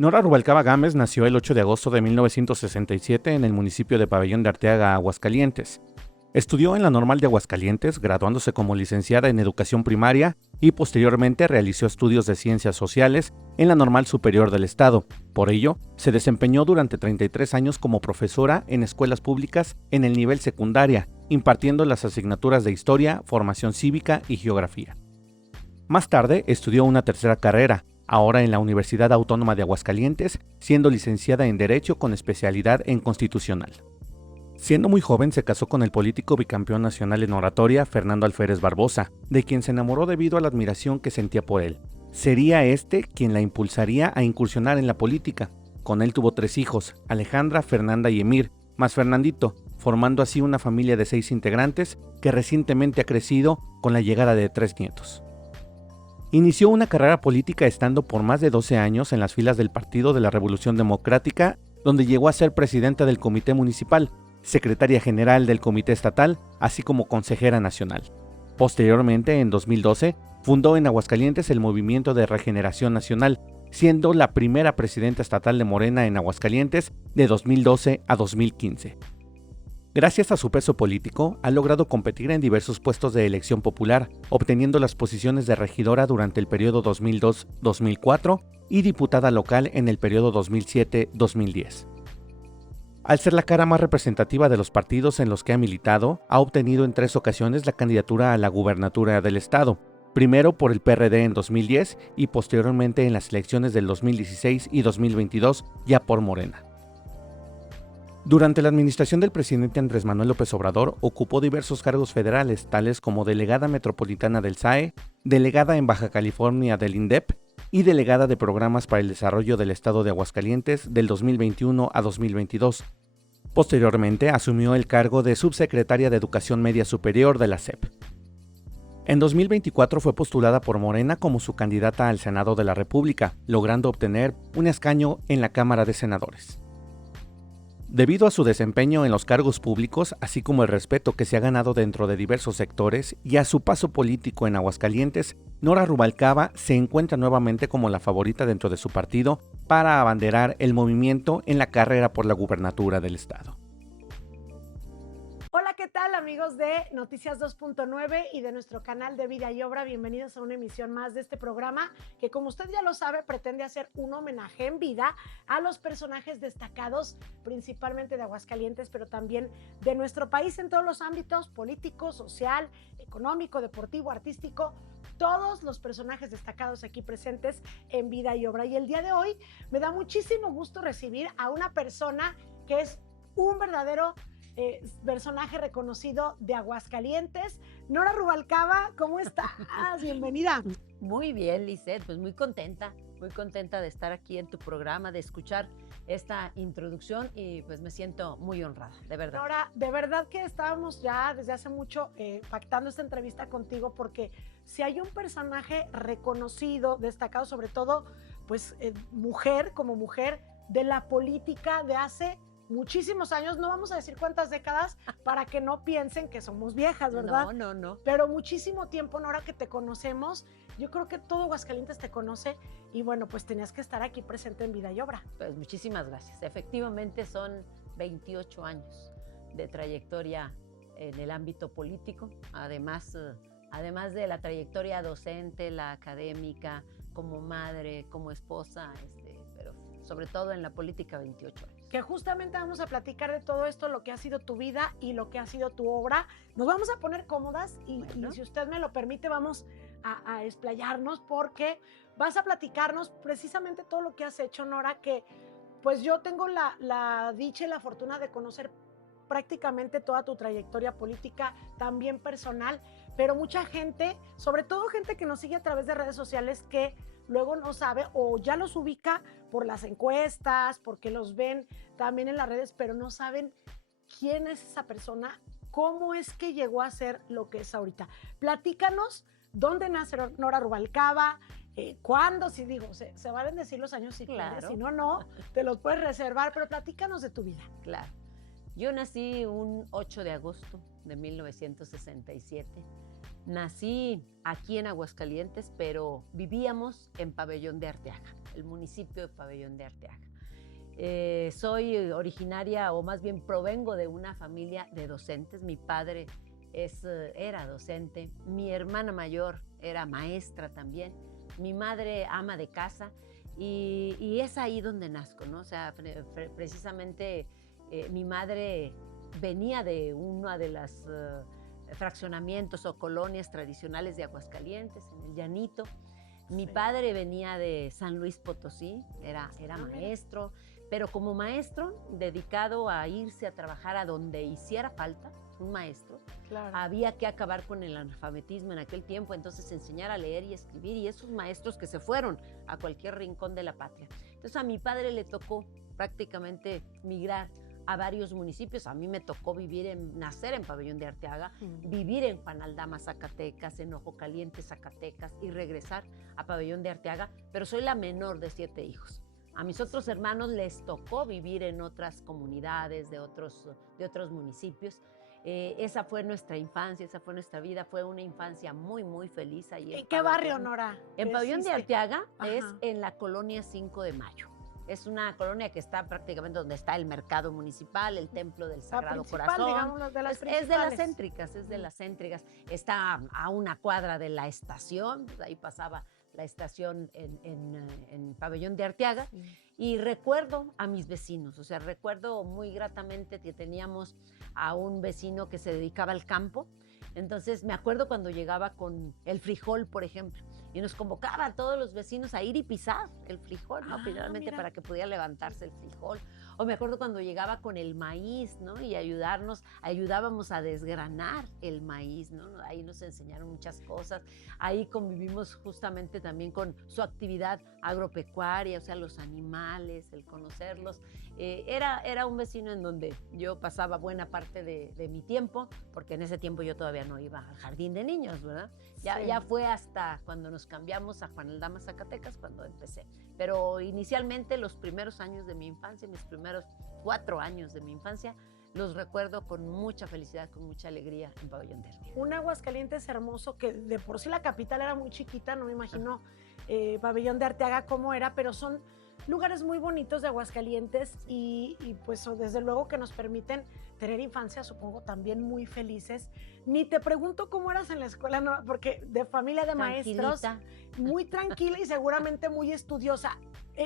Nora Rubalcaba Gámez nació el 8 de agosto de 1967 en el municipio de Pabellón de Arteaga, Aguascalientes. Estudió en la Normal de Aguascalientes, graduándose como licenciada en Educación Primaria y posteriormente realizó estudios de Ciencias Sociales en la Normal Superior del Estado. Por ello, se desempeñó durante 33 años como profesora en escuelas públicas en el nivel secundaria, impartiendo las asignaturas de Historia, Formación Cívica y Geografía. Más tarde estudió una tercera carrera, ahora en la Universidad Autónoma de Aguascalientes, siendo licenciada en Derecho con especialidad en Constitucional. Siendo muy joven se casó con el político bicampeón nacional en oratoria Fernando Alférez Barbosa, de quien se enamoró debido a la admiración que sentía por él. Sería este quien la impulsaría a incursionar en la política. Con él tuvo 3 hijos, Alejandra, Fernanda y Emir, más Fernandito, formando así una familia de 6 integrantes que recientemente ha crecido con la llegada de 3 nietos. Inició una carrera política estando por más de 12 años en las filas del Partido de la Revolución Democrática, donde llegó a ser presidenta del Comité Municipal, secretaria general del Comité Estatal, así como consejera nacional. Posteriormente, en 2012, fundó en Aguascalientes el Movimiento de Regeneración Nacional, siendo la primera presidenta estatal de Morena en Aguascalientes de 2012 a 2015. Gracias a su peso político, ha logrado competir en diversos puestos de elección popular, obteniendo las posiciones de regidora durante el periodo 2002-2004 y diputada local en el periodo 2007-2010. Al ser la cara más representativa de los partidos en los que ha militado, ha obtenido en 3 ocasiones la candidatura a la gubernatura del estado, primero por el PRD en 2010 y posteriormente en las elecciones del 2016 y 2022 ya por Morena. Durante la administración del presidente Andrés Manuel López Obrador, ocupó diversos cargos federales, tales como delegada metropolitana del SAE, delegada en Baja California del INDEP y delegada de programas para el desarrollo del estado de Aguascalientes del 2021 a 2022. Posteriormente, asumió el cargo de subsecretaria de Educación Media Superior de la SEP. En 2024 fue postulada por Morena como su candidata al Senado de la República, logrando obtener un escaño en la Cámara de Senadores. Debido a su desempeño en los cargos públicos, así como el respeto que se ha ganado dentro de diversos sectores y a su paso político en Aguascalientes, Nora Rubalcaba se encuentra nuevamente como la favorita dentro de su partido para abanderar el movimiento en la carrera por la gubernatura del estado. Hola, ¿qué tal amigos de Noticias 2.9 y de nuestro canal de Vida y Obra? Bienvenidos a una emisión más de este programa que, como usted ya lo sabe, pretende hacer un homenaje en vida a los personajes destacados, principalmente de Aguascalientes, pero también de nuestro país en todos los ámbitos: político, social, económico, deportivo, artístico. Todos los personajes destacados aquí presentes en Vida y Obra. Y el día de hoy me da muchísimo gusto recibir a una persona que es un verdadero personaje reconocido de Aguascalientes. Nora Rubalcaba, ¿cómo estás? Bienvenida. Muy bien, Lisette, pues muy contenta de estar aquí en tu programa, de escuchar esta introducción y pues me siento muy honrada, de verdad. Nora, de verdad que estábamos ya desde hace mucho pactando esta entrevista contigo, porque si hay un personaje reconocido, destacado, sobre todo, pues mujer de la política de hace muchísimos años, no vamos a decir cuántas décadas para que no piensen que somos viejas, ¿verdad? No. Pero muchísimo tiempo, Nora, que te conocemos. Yo creo que todo Aguascalientes te conoce y bueno, pues tenías que estar aquí presente en Vida y Obra. Pues muchísimas gracias. Efectivamente son 28 años de trayectoria en el ámbito político, además de la trayectoria docente, la académica, como madre, como esposa, pero sobre todo en la política 28 años. Que justamente vamos a platicar de todo esto, lo que ha sido tu vida y lo que ha sido tu obra. Nos vamos a poner cómodas y si usted me lo permite, vamos a explayarnos, porque vas a platicarnos precisamente todo lo que has hecho, Nora, que pues yo tengo la dicha y la fortuna de conocer prácticamente toda tu trayectoria política, también personal, pero mucha gente, sobre todo gente que nos sigue a través de redes sociales, que luego no sabe o ya los ubica por las encuestas, porque los ven también en las redes, pero no saben quién es esa persona, cómo es que llegó a ser lo que es ahorita. Platícanos dónde nace Nora Rubalcaba, cuándo, si digo, se valen decir los años si claro. quieres, si no, te los puedes reservar, pero platícanos de tu vida. Claro. Yo nací un 8 de agosto de 1967. Nací aquí en Aguascalientes, pero vivíamos en Pabellón de Arteaga, el municipio de Pabellón de Arteaga. Soy originaria, o más bien provengo de una familia de docentes. Mi padre era docente, mi hermana mayor era maestra también, mi madre ama de casa, y es ahí donde nazco, ¿no? O sea, precisamente mi madre venía de una de las fraccionamientos o colonias tradicionales de Aguascalientes, en el Llanito. Mi padre venía de San Luis Potosí, era maestro, pero como maestro dedicado a irse a trabajar a donde hiciera falta, un maestro, claro. Había que acabar con el analfabetismo en aquel tiempo, entonces enseñar a leer y escribir, y esos maestros que se fueron a cualquier rincón de la patria. Entonces a mi padre le tocó prácticamente migrar a varios municipios. A mí me tocó nacer en Pabellón de Arteaga, vivir en Juan Aldama, Zacatecas, en Ojo Caliente, Zacatecas, y regresar a Pabellón de Arteaga, pero soy la menor de 7 hijos. A mis otros hermanos les tocó vivir en otras comunidades de otros municipios. Esa fue nuestra infancia, esa fue nuestra vida, fue una infancia muy, muy feliz. Ahí ¿En qué barrio, Nora? En Pabellón de Arteaga. Es en la colonia 5 de Mayo. Es una colonia que está prácticamente donde está el mercado municipal, el templo del Sagrado Corazón. Digamos, de las es de las céntricas, es de las céntricas. Está a una cuadra de la estación, pues ahí pasaba la estación en Pabellón de Arteaga. Sí. Y recuerdo a mis vecinos, o sea, recuerdo muy gratamente que teníamos a un vecino que se dedicaba al campo. Entonces me acuerdo cuando llegaba con el frijol, por ejemplo, y nos convocaba a todos los vecinos a ir y pisar el frijol, ¿no? Finalmente, para que pudiera levantarse el frijol. O me acuerdo cuando llegaba con el maíz, ¿no? Y ayudábamos a desgranar el maíz, ¿no? Ahí nos enseñaron muchas cosas. Ahí convivimos justamente también con su actividad agropecuaria, o sea, los animales, el conocerlos. Era un vecino en donde yo pasaba buena parte de mi tiempo, porque en ese tiempo yo todavía no iba al jardín de niños, ¿verdad? Ya fue hasta cuando nos cambiamos a Juan Aldama, Zacatecas, cuando empecé. Pero inicialmente los primeros años de mi infancia, mis primeros 4 años de mi infancia, los recuerdo con mucha felicidad, con mucha alegría en Pabellón de Arteaga. Un Aguascalientes hermoso, que de por sí la capital era muy chiquita, no me imagino Pabellón de Arteaga cómo era, pero son lugares muy bonitos de Aguascalientes y pues desde luego que nos permiten tener infancia, supongo, también muy felices. Ni te pregunto cómo eras en la escuela, no, porque de familia de maestros, muy tranquila y seguramente muy estudiosa.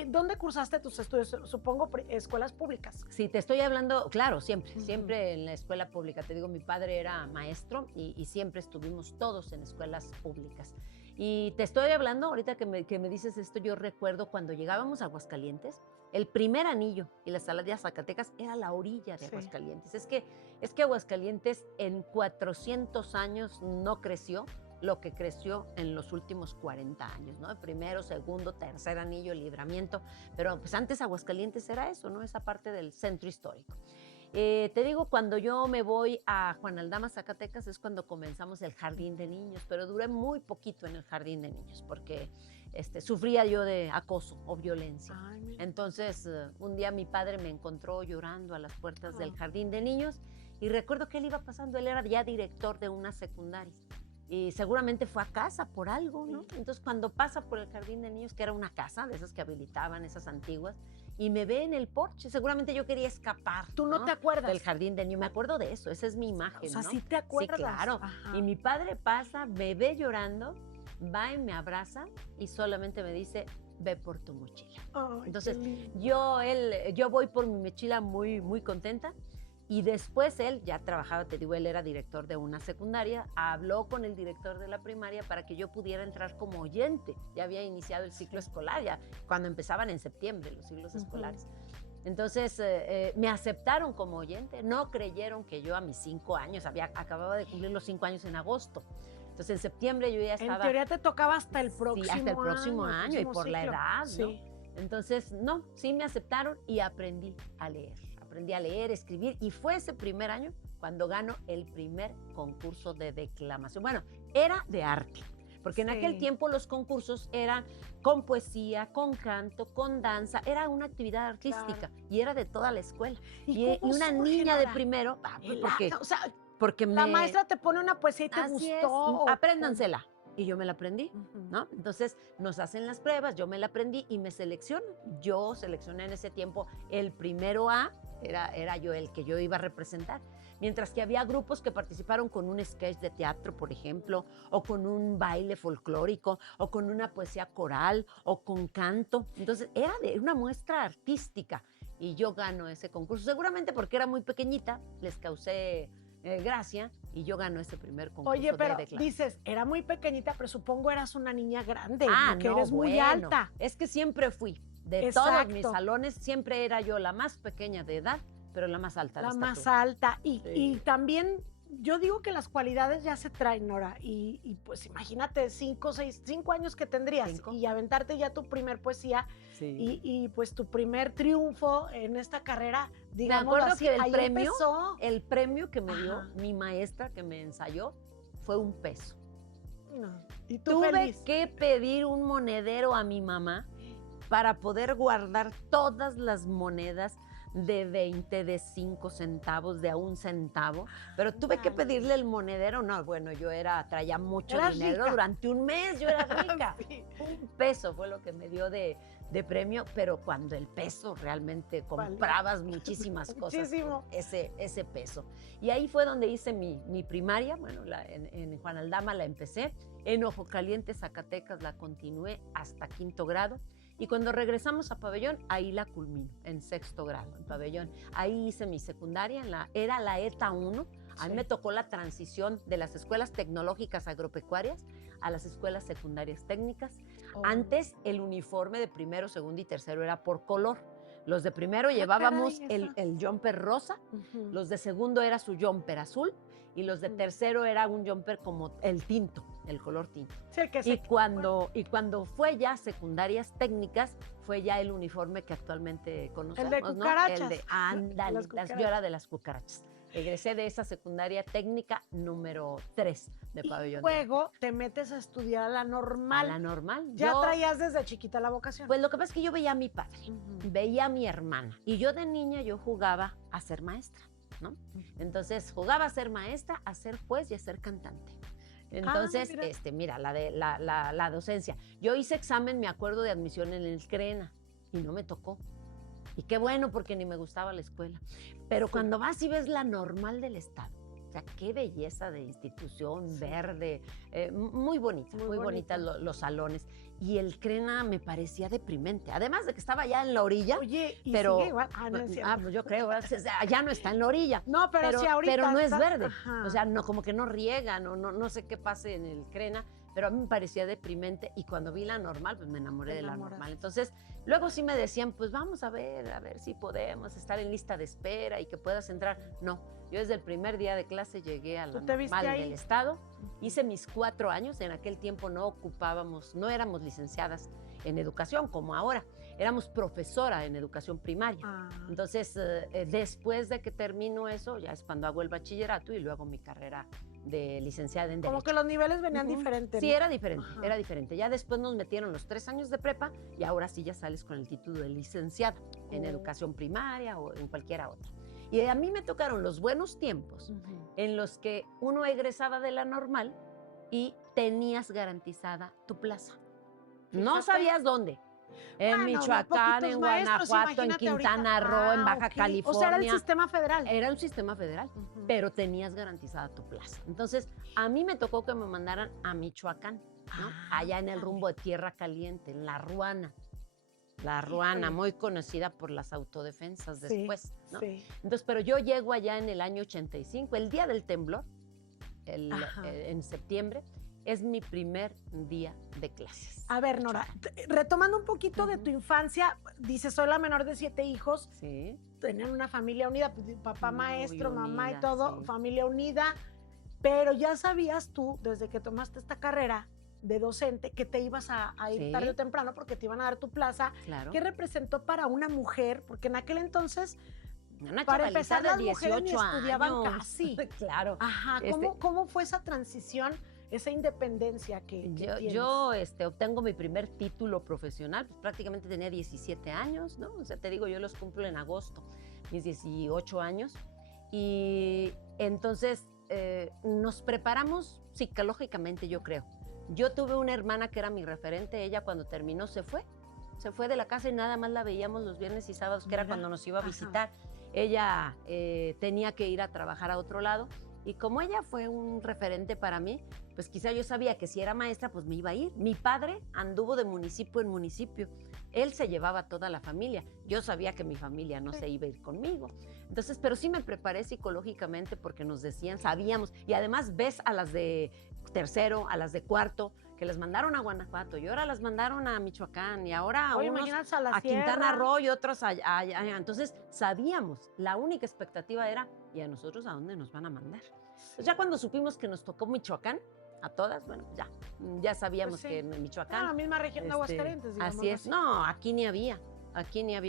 ¿Dónde cursaste tus estudios? Supongo escuelas públicas. Sí, te estoy hablando, claro, siempre en la escuela pública. Te digo, mi padre era maestro y siempre estuvimos todos en escuelas públicas. Y te estoy hablando, ahorita que me dices esto, yo recuerdo cuando llegábamos a Aguascalientes, el primer anillo y la Salada de Zacatecas era la orilla de Aguascalientes. Es que Aguascalientes en 400 años no creció lo que creció en los últimos 40 años, ¿no? El primero, segundo, tercer anillo, el Libramiento, pero pues antes Aguascalientes era eso, ¿no? Esa parte del centro histórico. Te digo, cuando yo me voy a Juan Aldama, Zacatecas, es cuando comenzamos el jardín de niños, pero duré muy poquito en el jardín de niños porque sufría yo de acoso o violencia. Entonces, un día mi padre me encontró llorando a las puertas del jardín de niños y recuerdo que él iba pasando, él era ya director de una secundaria. Y seguramente fue a casa por algo, ¿no? Entonces, cuando pasa por el jardín de niños, que era una casa de esas que habilitaban, esas antiguas, y me ve en el porche, seguramente yo quería escapar. ¿Tú no te acuerdas? Del jardín de niños, me acuerdo de eso, esa es mi imagen, o sea, ¿no? ¿sí te acuerdas? Sí, claro. Ajá. Y mi padre pasa, me ve llorando, va y me abraza y solamente me dice, ve por tu mochila. Ay, entonces, yo voy por mi mochila muy, muy contenta. Y después él ya trabajaba, te digo, él era director de una secundaria, habló con el director de la primaria para que yo pudiera entrar como oyente. Ya había iniciado el ciclo escolar, ya cuando empezaban en septiembre los ciclos escolares. Entonces me aceptaron como oyente, no creyeron que yo a mis 5 años, acababa de cumplir los 5 años en agosto. Entonces en septiembre yo ya estaba... En teoría te tocaba hasta el próximo año. Sí, hasta el próximo año y por ciclo. La edad, sí. ¿no? Entonces, no, sí me aceptaron y aprendí a leer. Aprendí a leer, escribir y fue ese primer año cuando gano el primer concurso de declamación. Bueno, era de arte, porque en aquel tiempo los concursos eran con poesía, con canto, con danza, era una actividad artística y era de toda la escuela. Y una niña de primero, porque, o sea, porque La maestra te pone una poesía y te Así es, gustó. apréndansela. Y yo me la aprendí, Ujú. ¿no? Entonces nos hacen las pruebas, yo me la aprendí y me seleccionan. Yo seleccioné en ese tiempo el primero A, era yo el que yo iba a representar. Mientras que había grupos que participaron con un sketch de teatro, por ejemplo, o con un baile folclórico, o con una poesía coral, o con canto. Entonces era de una muestra artística y yo gano ese concurso. Seguramente porque era muy pequeñita, les causé gracia y yo gano ese primer concurso. Oye, pero de clase. dices, era muy pequeñita, pero supongo eras una niña grande, porque no, eres muy bueno, alta. Es que siempre fui. De todos mis salones, siempre era yo la más pequeña de edad, pero la más alta. La de más estatura. alta. Sí. Y también, yo digo que las cualidades ya se traen, Nora. Y pues imagínate, 5 años que tendrías 5. y aventarte ya tu primer poesía Sí. y pues tu primer triunfo en esta carrera, Me digamos acuerdo así, que ahí empezó. el premio que me dio Ajá. mi maestra que me ensayó fue $1. No. Y tú Tuve feliz. que pedir un monedero a mi mamá para poder guardar todas las monedas de 20, de 5 centavos, de a 1 centavo, pero tuve que pedirle el monedero. No, bueno, traía mucho Eras dinero rica. durante un mes, yo era rica. Sí. $1 fue lo que me dio de premio, pero cuando el peso realmente comprabas muchísimas cosas Muchísimo. con ese peso. Y ahí fue donde hice mi primaria, bueno, en Juan Aldama la empecé, en Ojo Caliente, Zacatecas, la continué hasta 5º grado. Y cuando regresamos a Pabellón, ahí la culmino, en 6º grado, en Pabellón. Ahí hice mi secundaria, era la ETA 1. A mí me tocó la transición de las escuelas tecnológicas agropecuarias a las escuelas secundarias técnicas. Antes, el uniforme de primero, segundo y tercero era por color. Los de primero llevábamos el jumper rosa, los de segundo era su jumper azul y los de tercero era un jumper como el tinto, el color tinto. Sí, el que Y cuando fue ya secundarias técnicas, fue ya el uniforme que actualmente conocemos, el de cucarachas. ¿no? El de, ándale, yo era de las cucarachas. Egresé de esa secundaria técnica número 3 de Pabellón. Luego te metes a estudiar a la normal. A la normal. Ya traías desde chiquita la vocación. Pues lo que pasa es que yo veía a mi padre, veía a mi hermana, y yo de niña yo jugaba a ser maestra, ¿no? Entonces jugaba a ser maestra, a ser juez y a ser cantante. Entonces, mira, la docencia. Yo hice examen, me acuerdo, de admisión en el CRENA y no me tocó. Y qué bueno, porque ni me gustaba la escuela. Pero cuando vas y ves la normal del estado, o sea, qué belleza de institución, verde, muy bonita, muy bonita los salones. Y el CRENA me parecía deprimente, además de que estaba ya en la orilla. Oye, ¿y pero, sigue igual? No es cierto. pues yo creo, ya no está en la orilla. No, pero sí ahorita pero no es está- verde. Ajá. O sea, no, como que no riega, no sé qué pase en el CRENA, pero a mí me parecía deprimente y cuando vi la normal, pues me enamoré de la normal. Entonces, luego sí me decían, pues vamos a ver si podemos estar en lista de espera y que puedas entrar. No, yo desde el primer día de clase llegué a la normal del estado, hice mis 4 años, en aquel tiempo no éramos licenciadas en educación como ahora, éramos profesora en educación primaria. Entonces, después de que termino eso, ya es cuando hago el bachillerato y luego mi carrera de licenciada en Derecho. Como que los niveles venían diferentes. Sí, ¿no? era diferente. Ya después nos metieron los 3 años de prepa y ahora sí ya sales con el título de licenciada en educación primaria o en cualquiera otra. Y a mí me tocaron los buenos tiempos en los que uno egresaba de la normal y tenías garantizada tu plaza. No sabías dónde. En Michoacán, en Guanajuato, en Quintana Roo, en Baja California. O sea, era el sistema federal. Era un sistema federal, pero tenías garantizada tu plaza. Entonces, a mí me tocó que me mandaran a Michoacán, ¿no? Allá en el rumbo de Tierra Caliente, en La Ruana. La Ruana, muy conocida por las autodefensas después, ¿no? Sí. Entonces, pero yo llego allá en el año 85, el día del temblor, en septiembre, es mi primer día de clases. A ver, Nora, retomando un poquito de tu infancia, dices, soy la menor de 7 hijos. Sí. Tenían una familia unida, papá Muy maestro, mamá y unida, todo, sí. familia unida. Pero ya sabías tú, desde que tomaste esta carrera de docente, que te ibas a ir Sí. tarde o temprano porque te iban a dar tu plaza. Claro. ¿Qué representó para una mujer? Porque en aquel entonces, Una para chavalita empezar, de las mujeres ni 18 estudiaban años. casi. Claro. Ajá, ¿cómo fue esa transición, esa independencia que tienes? Yo obtengo mi primer título profesional, pues prácticamente tenía 17 años, ¿no? O sea, te digo, yo los cumplo en agosto, mis 18 años. Y entonces nos preparamos psicológicamente, yo creo. Yo tuve una hermana que era mi referente, ella cuando terminó se fue de la casa y nada más la veíamos los viernes y sábados, que era cuando nos iba a visitar. Ella tenía que ir a trabajar a otro lado y como ella fue un referente para mí, pues quizá yo sabía que si era maestra, pues me iba a ir. Mi padre anduvo de municipio en municipio. Él se llevaba a toda la familia. Yo sabía que mi familia no se iba a ir conmigo. Entonces, pero sí me preparé psicológicamente porque nos decían, sabíamos. Y además ves a las de tercero, a las de cuarto, que les mandaron a Guanajuato y ahora las mandaron a Michoacán y ahora a unos a Quintana Roo y otros allá. Entonces sabíamos, la única expectativa era, ¿y a nosotros a dónde nos van a mandar? Pues ya cuando supimos que nos tocó Michoacán, a todas, bueno, ya sabíamos que en Michoacán. La misma región de Aguascalientes, digamos. Así es. No, aquí ni había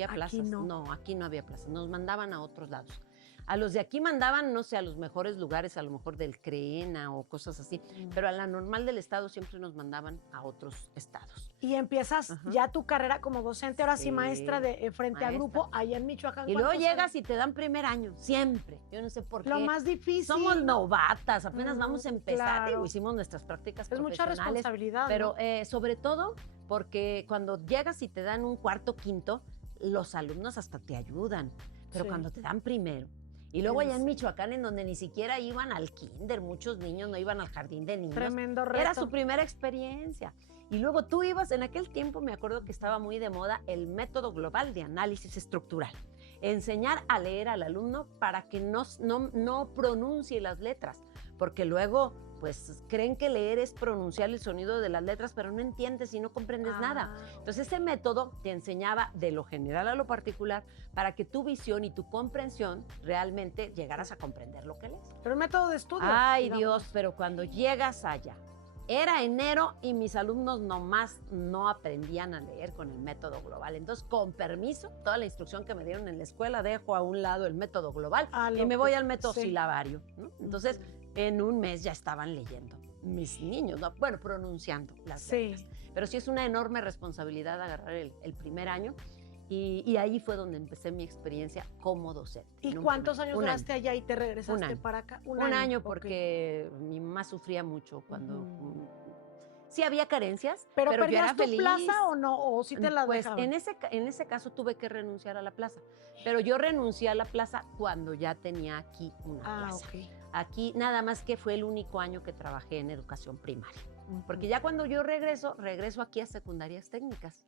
plazas. No. No, aquí no había plazas. Nos mandaban a otros lados. A los de aquí mandaban, no sé, a los mejores lugares, a lo mejor del CREENA o cosas así, pero a la normal del estado siempre nos mandaban a otros estados. Y empiezas ya tu carrera como docente, ahora sí maestra de frente a grupo, allá en Michoacán. Y luego llegas y te dan primer año, siempre. Yo no sé por qué. Lo más difícil. Somos novatas, apenas vamos a empezar. Digo, hicimos nuestras prácticas profesionales. Es mucha responsabilidad. Pero sobre todo porque cuando llegas y te dan un cuarto, quinto, los alumnos hasta te ayudan. Pero cuando te dan primero, y luego allá en Michoacán, en donde ni siquiera iban al kinder, muchos niños no iban al jardín de niños. Tremendo reto. Era su primera experiencia. Y luego tú ibas, en aquel tiempo me acuerdo que estaba muy de moda el método global de análisis estructural. Enseñar a leer al alumno para que no pronuncie las letras, porque luego pues creen que leer es pronunciar el sonido de las letras, pero no entiendes y no comprendes nada. Entonces ese método te enseñaba de lo general a lo particular para que tu visión y tu comprensión realmente llegaras a comprender lo que lees. Pero el método de estudio. Ay, digamos. Dios, pero cuando llegas allá, era enero y mis alumnos nomás no aprendían a leer con el método global. Entonces, con permiso, toda la instrucción que me dieron en la escuela, dejo a un lado el método global y me voy al método silabario, ¿no? Entonces, en un mes ya estaban leyendo mis niños, ¿no? Bueno, pronunciando las letras. Pero sí es una enorme responsabilidad agarrar el primer año. Y ahí fue donde empecé mi experiencia como docente. ¿Y cuántos años duraste allá y te regresaste para acá? Un año porque mi mamá sufría mucho cuando... Sí había carencias, pero yo era feliz. ¿Perdías tu plaza o no? ¿O sí te la dejaban? En ese caso tuve que renunciar a la plaza, pero yo renuncié a la plaza cuando ya tenía aquí una plaza. Aquí nada más que fue el único año que trabajé en educación primaria, porque ya cuando yo regreso aquí a secundarias técnicas.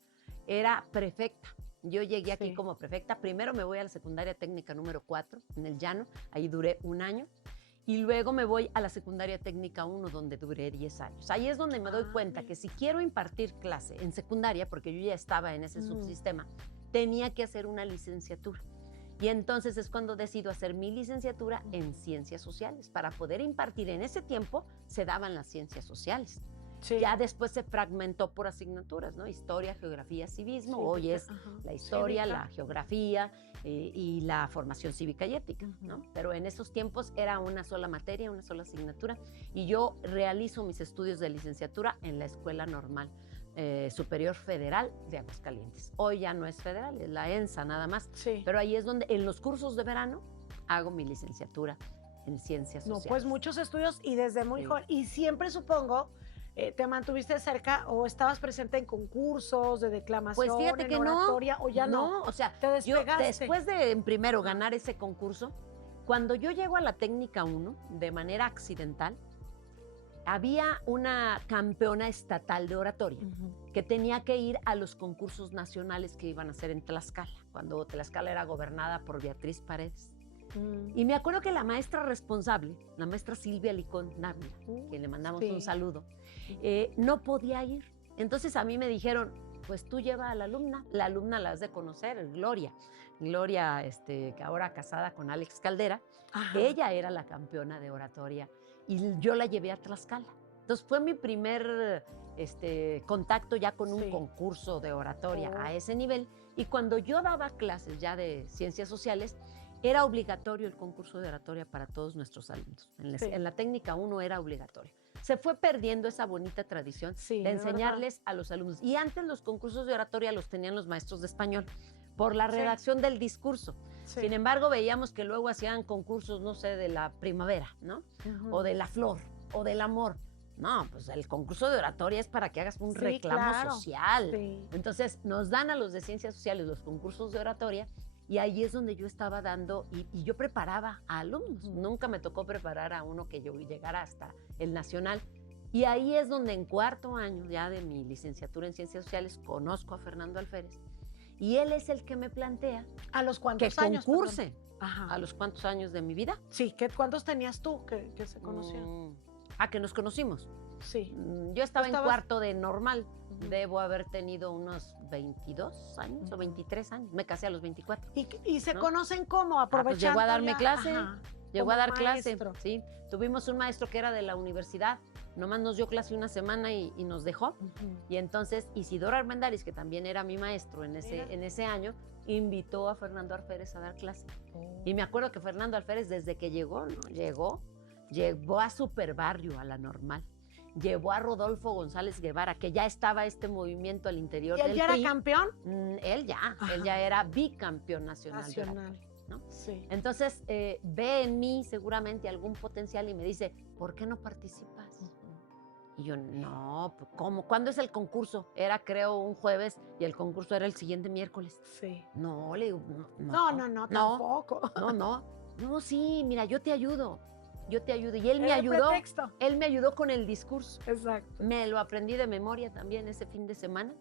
Era prefecta. Yo llegué aquí como prefecta. Primero me voy a la secundaria técnica número 4, en el Llano. Ahí duré un año. Y luego me voy a la secundaria técnica 1, donde duré 10 años. Ahí es donde me doy cuenta que si quiero impartir clase en secundaria, porque yo ya estaba en ese subsistema, tenía que hacer una licenciatura. Y entonces es cuando decido hacer mi licenciatura en ciencias sociales. Para poder impartir en ese tiempo, se daban las ciencias sociales. Ya después se fragmentó por asignaturas, ¿no? Historia, geografía, civismo. Hoy es la historia, la geografía y la formación cívica y ética, ¿no? Pero en esos tiempos era una sola materia, una sola asignatura. Y yo realizo mis estudios de licenciatura en la Escuela Normal Superior Federal de Aguascalientes. Hoy ya no es federal, es la ENSA nada más. Pero ahí es donde en los cursos de verano hago mi licenciatura en ciencias sociales. No, pues muchos estudios y desde muy joven. Y siempre supongo... ¿Te mantuviste cerca o estabas presente en concursos de declamación, pues fíjate que oratoria, o ya no? No, o sea, te despegaste. Yo después de primero ganar ese concurso, cuando yo llego a la técnica 1, de manera accidental, había una campeona estatal de oratoria que tenía que ir a los concursos nacionales que iban a hacer en Tlaxcala, cuando Tlaxcala era gobernada por Beatriz Paredes. Y me acuerdo que la maestra responsable, la maestra Silvia Licón Dávila, que le mandamos un saludo, no podía ir. Entonces a mí me dijeron, pues tú lleva a la alumna la has de conocer, Gloria, que ahora casada con Alex Caldera. Ella era la campeona de oratoria y yo la llevé a Tlaxcala. Entonces fue mi primer contacto ya con un concurso de oratoria a ese nivel. Y cuando yo daba clases ya de ciencias sociales, era obligatorio el concurso de oratoria para todos nuestros alumnos. En la técnica 1 era obligatorio. Se fue perdiendo esa bonita tradición de enseñarles a los alumnos. Y antes los concursos de oratoria los tenían los maestros de español, por la redacción del discurso. Sí. Sin embargo, veíamos que luego hacían concursos, no sé, de la primavera, ¿no? O de la flor, o del amor. No, pues el concurso de oratoria es para que hagas un reclamo social. Sí. Entonces, nos dan a los de ciencias sociales los concursos de oratoria y ahí es donde yo estaba dando y yo preparaba a alumnos. Nunca me tocó preparar a uno que yo llegara hasta el nacional. Y ahí es donde en cuarto año ya de mi licenciatura en ciencias sociales conozco a Fernando Alférez y él es el que me plantea ¿A los que cuántos años? concurse. Ajá. ¿A los cuántos años de mi vida? Sí, ¿cuántos tenías tú que se conocían? Que nos conocimos. Sí. Yo estaba en estabas- cuarto de normal. Ujú. Debo haber tenido unos 22 años o 23 años. Me casé a los 24. ¿Y se ¿no? conocen cómo? Pues Aprovechando llegó a darme ya- clase. Ajá. Llegó Como a dar clase, maestro. sí. Tuvimos un maestro que era de la universidad. Nomás nos dio clase una semana y nos dejó. Ujú. Y entonces Isidoro Armendáriz, que también era mi maestro en Mira. ese año, invitó a Fernando Alférez a dar clase. Oh. Y me acuerdo que Fernando Alférez, desde que llegó, ¿no? Llevó a Superbarrio, a la Normal. Llevó a Rodolfo González Guevara, que ya estaba este movimiento al interior ¿Y él del ya era PRI. campeón? Él ya Ajá. era bicampeón nacional. de Nacional. oratoria, ¿no? Sí. Entonces, ve en mí seguramente algún potencial y me dice, ¿por qué no participas? Y yo, no, pues, ¿cómo? ¿Cuándo es el concurso? Era, creo, un jueves y el concurso era el siguiente miércoles. Sí. No, le digo, No, tampoco. No, sí, mira, yo te ayudo. Y él me Era ayudó. pretexto. Él me ayudó con el discurso. Exacto. Me lo aprendí de memoria también ese fin de semana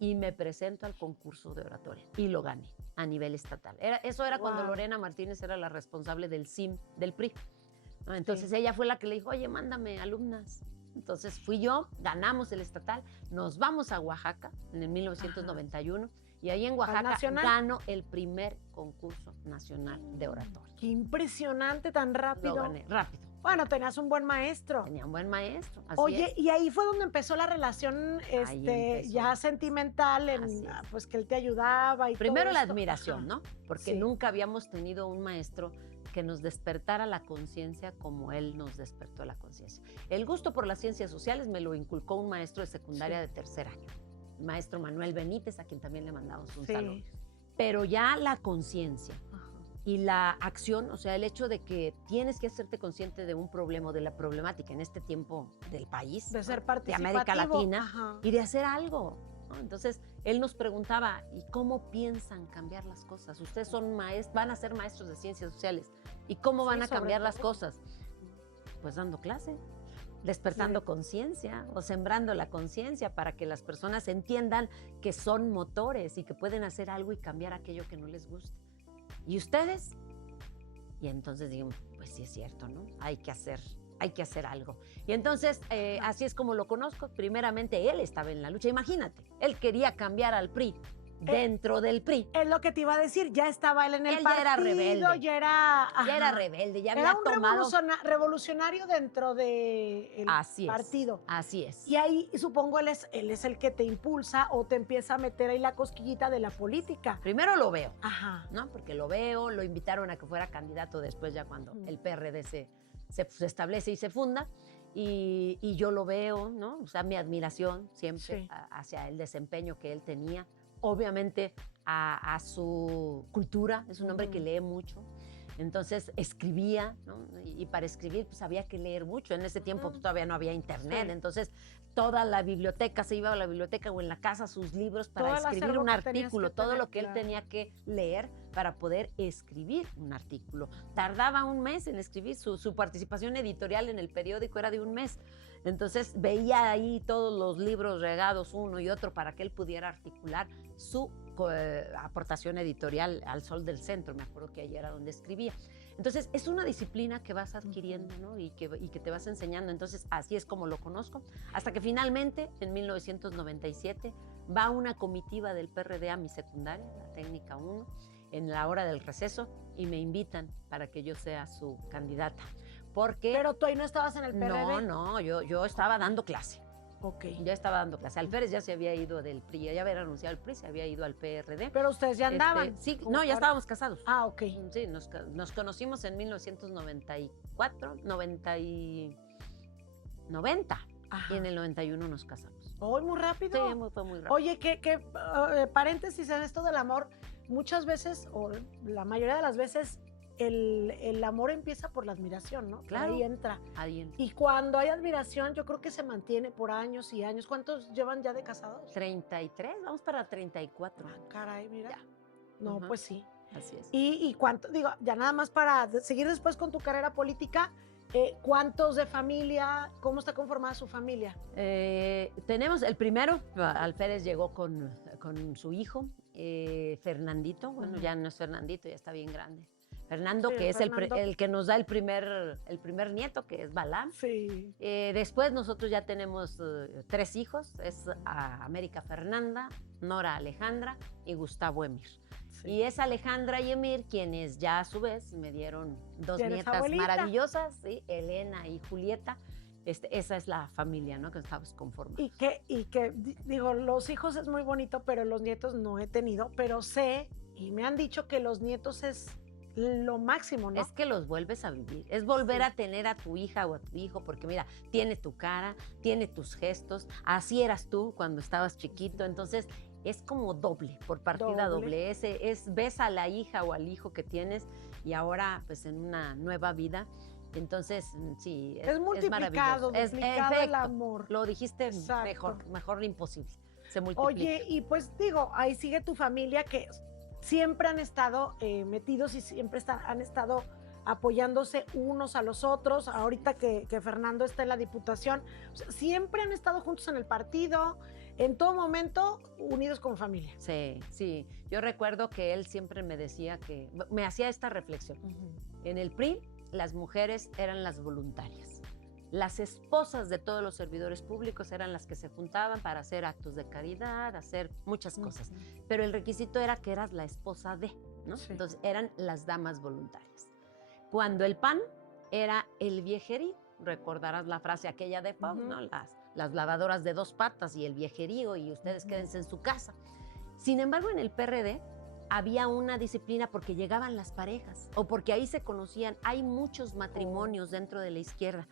y me presento al concurso de oratoria y lo gané a nivel estatal. Eso era cuando Wow. Lorena Martínez era la responsable del CIM, del PRI. ¿No? Entonces ella fue la que le dijo, oye, mándame alumnas. Entonces fui yo, ganamos el estatal, nos vamos a Oaxaca en el 1991 y ahí en Oaxaca nacional? gano el primer concurso nacional de oratoria. Qué impresionante, tan rápido. Lo gané rápido. Bueno, tenías un buen maestro. Tenía un buen maestro. Así Oye, es. y ahí fue donde empezó la relación empezó. ya sentimental, Así es. pues que él te ayudaba y Primero todo la esto. admiración, Ajá. ¿no? Porque Sí. nunca habíamos tenido un maestro que nos despertara la conciencia como él nos despertó la conciencia. El gusto por las ciencias sociales me lo inculcó un maestro de secundaria de tercer año, el maestro Manuel Benítez, a quien también le mandamos un Sí. saludo. Pero ya la conciencia Ajá. y la acción, o sea, el hecho de que tienes que hacerte consciente de un problema o de la problemática en este tiempo del país, De ¿no? ser de participativo. América Latina, Ajá. y de hacer algo, ¿no? Entonces, él nos preguntaba, ¿y cómo piensan cambiar las cosas? Ustedes son van a ser maestros de ciencias sociales, ¿y cómo van Sí, a sobre cambiar las todo. cosas? Pues dando clase, despertando conciencia o sembrando la conciencia para que las personas entiendan que son motores y que pueden hacer algo y cambiar aquello que no les gusta. ¿Y ustedes? Y entonces digo, pues sí es cierto, ¿no? Hay que hacer algo. Y entonces, así es como lo conozco. Primeramente, él estaba en la lucha. Imagínate, él quería cambiar al PRI dentro del PRI. Es lo que te iba a decir, ya estaba él en el Él ya partido, era rebelde. ya era... Ya era ajá. rebelde, ya Era había un tomado... revolucionario dentro del Así es, partido. así es. Y ahí supongo él es el que te impulsa o te empieza a meter ahí la cosquillita de la política. Primero lo veo, Ajá. ¿no? Porque lo veo, lo invitaron a que fuera candidato después ya cuando el PRD se establece y se funda. Y yo lo veo, ¿no? O sea, mi admiración siempre Sí. hacia el desempeño que él tenía. Obviamente a su cultura, es un hombre que lee mucho. Entonces escribía, ¿no? Y para escribir pues había que leer mucho. En ese tiempo pues, todavía no había internet, Sí. entonces toda la biblioteca, se iba a la biblioteca o en la casa sus libros para Todo el escribir acervo un que tenías artículo, que todo tener, lo que él claro. tenía que leer para poder escribir un artículo. Tardaba un mes en escribir, su participación editorial en el periódico era de un mes. Entonces veía ahí todos los libros regados uno y otro para que él pudiera articular su aportación editorial al Sol del Centro. Me acuerdo que ahí era donde escribía. Entonces, es una disciplina que vas adquiriendo, ¿no? Y que te vas enseñando. Entonces, así es como lo conozco. Hasta que finalmente, en 1997, va una comitiva del PRD a mi secundaria, la técnica 1, en la hora del receso, y me invitan para que yo sea su candidata. Porque... Pero tú ahí no estabas en el PRD. No, yo estaba dando clase. Ok. Ya estaba dando clase. Alférez ya se había ido del PRI, ya había renunciado al PRI, se había ido al PRD. Pero ustedes ya andaban. Sí, no, ya estábamos casados. Ah, ok. Sí, nos conocimos en 1994, 90, Ajá. y en el 91 nos casamos. Hoy muy rápido. Sí, fue muy rápido. Oye, paréntesis en esto del amor. muchas veces, o la mayoría de las veces, el amor empieza por la admiración, ¿no? Claro. Ahí entra. Ahí entra. Y cuando hay admiración, yo creo que se mantiene por años y años. ¿Cuántos llevan ya de casados? 33, vamos para 34. Ah, caray, mira. Ya. No, Ajá. pues sí. Así es. Y cuánto, digo, ya nada más para seguir después con tu carrera política, ¿cuántos de familia? ¿Cómo está conformada su familia? Tenemos el primero, Alférez llegó con su hijo, Fernandito. Bueno, ya no es Fernandito, ya está bien grande. Fernando, Sí, que es Fernando. el que nos da el primer nieto, que es Balam. Sí. Después nosotros ya tenemos 3 hijos, es América Fernanda, Nora Alejandra y Gustavo Emir. Sí. Y es Alejandra y Emir quienes ya a su vez me dieron 2 ¿Ya eres nietas abuelita? maravillosas, ¿sí? Elena y Julieta. Esa es la familia, ¿no? Que estamos conformados. Y que, digo, los hijos es muy bonito, pero los nietos no he tenido, pero sé, y me han dicho que los nietos es lo máximo, ¿no? Es que los vuelves a vivir, es volver Sí. a tener a tu hija o a tu hijo, porque mira, tiene tu cara, tiene tus gestos, así eras tú cuando estabas chiquito, entonces es como doble, por partida doble. Ves a la hija o al hijo que tienes y ahora pues en una nueva vida. Entonces, sí, es multiplicado, maravilloso. duplicado el Efecto, amor. lo dijiste Exacto. mejor imposible. Se multiplica. Oye, y pues digo, ahí sigue tu familia que siempre han estado metidos y siempre han estado apoyándose unos a los otros. Ahorita que Fernando está en la Diputación, o sea, siempre han estado juntos en el partido, en todo momento unidos como familia. Sí, sí. Yo recuerdo que él siempre me decía me hacía esta reflexión. En el PRI, las mujeres eran las voluntarias. Las esposas de todos los servidores públicos eran las que se juntaban para hacer actos de caridad, hacer muchas cosas. Pero el requisito era que eras la esposa de, ¿no? Sí. Entonces eran las damas voluntarias. Cuando el PAN era el viejerío, recordarás la frase aquella de Fox, ¿no? Las lavadoras de 2 patas y el viejerío y ustedes quédense en su casa. Sin embargo, en el PRD había una disciplina porque llegaban las parejas o porque ahí se conocían. Hay muchos matrimonios dentro de la izquierda.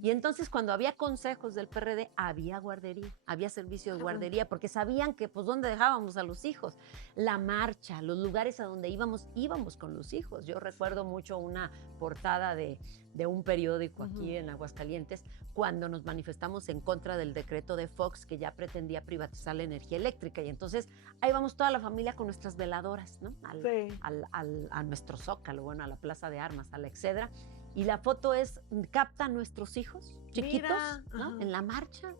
Y entonces cuando había consejos del PRD, había guardería, había servicio de guardería, porque sabían que pues dónde dejábamos a los hijos. La marcha, los lugares a donde íbamos con los hijos. Yo recuerdo mucho una portada de un periódico aquí en Aguascalientes cuando nos manifestamos en contra del decreto de Fox que ya pretendía privatizar la energía eléctrica. Y entonces ahí vamos toda la familia con nuestras veladoras, ¿no? A nuestro Zócalo, bueno, a la Plaza de Armas, a la Excedra. Y la foto capta a nuestros hijos chiquitos, Mira, ¿no? En la marcha.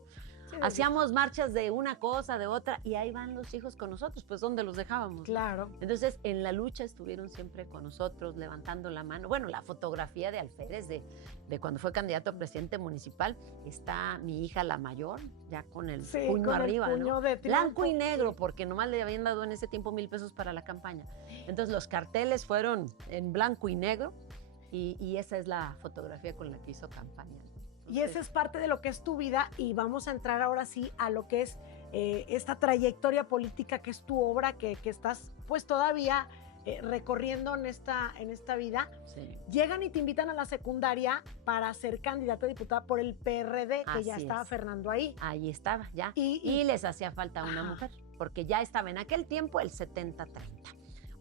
Sí, Hacíamos marchas de una cosa, de otra, y ahí van los hijos con nosotros, pues ¿dónde los dejábamos? Claro. ¿No? Entonces, en la lucha estuvieron siempre con nosotros, levantando la mano. Bueno, la fotografía de Alférez, de cuando fue candidato a presidente municipal, está mi hija, la mayor, ya con el puño con arriba, el puño ¿no? de triunfo. Blanco y negro, porque nomás le habían dado en ese tiempo 1,000 pesos para la campaña. Entonces, los carteles fueron en blanco y negro, y esa es la fotografía con la que hizo campaña. Y esa es parte de lo que es tu vida y vamos a entrar ahora sí a lo que es esta trayectoria política que es tu obra, que estás pues todavía recorriendo en esta vida. Sí. Llegan y te invitan a la secundaria para ser candidata a diputada por el PRD, que ya Así estaba es. Fernando ahí. Ahí estaba, ya. Y Y les hacía falta una Ajá. mujer, porque ya estaba en aquel tiempo el 70-30.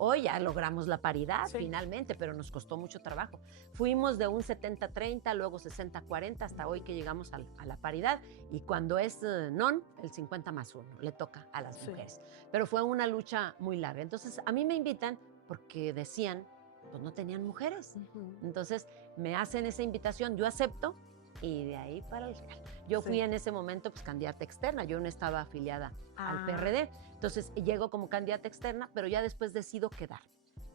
Hoy ya logramos la paridad Sí. finalmente, pero nos costó mucho trabajo. Fuimos de un 70-30, luego 60-40, hasta hoy que llegamos a la paridad. Y cuando es non, el 50+1, le toca a las Sí. mujeres. Pero fue una lucha muy larga. Entonces, a mí me invitan porque decían, pues no tenían mujeres. Entonces, me hacen esa invitación, yo acepto, y de ahí para el Real. Yo fui Sí. en ese momento pues candidata externa, yo no estaba afiliada al Ah. PRD. Entonces llego como candidata externa, pero ya después decido quedar.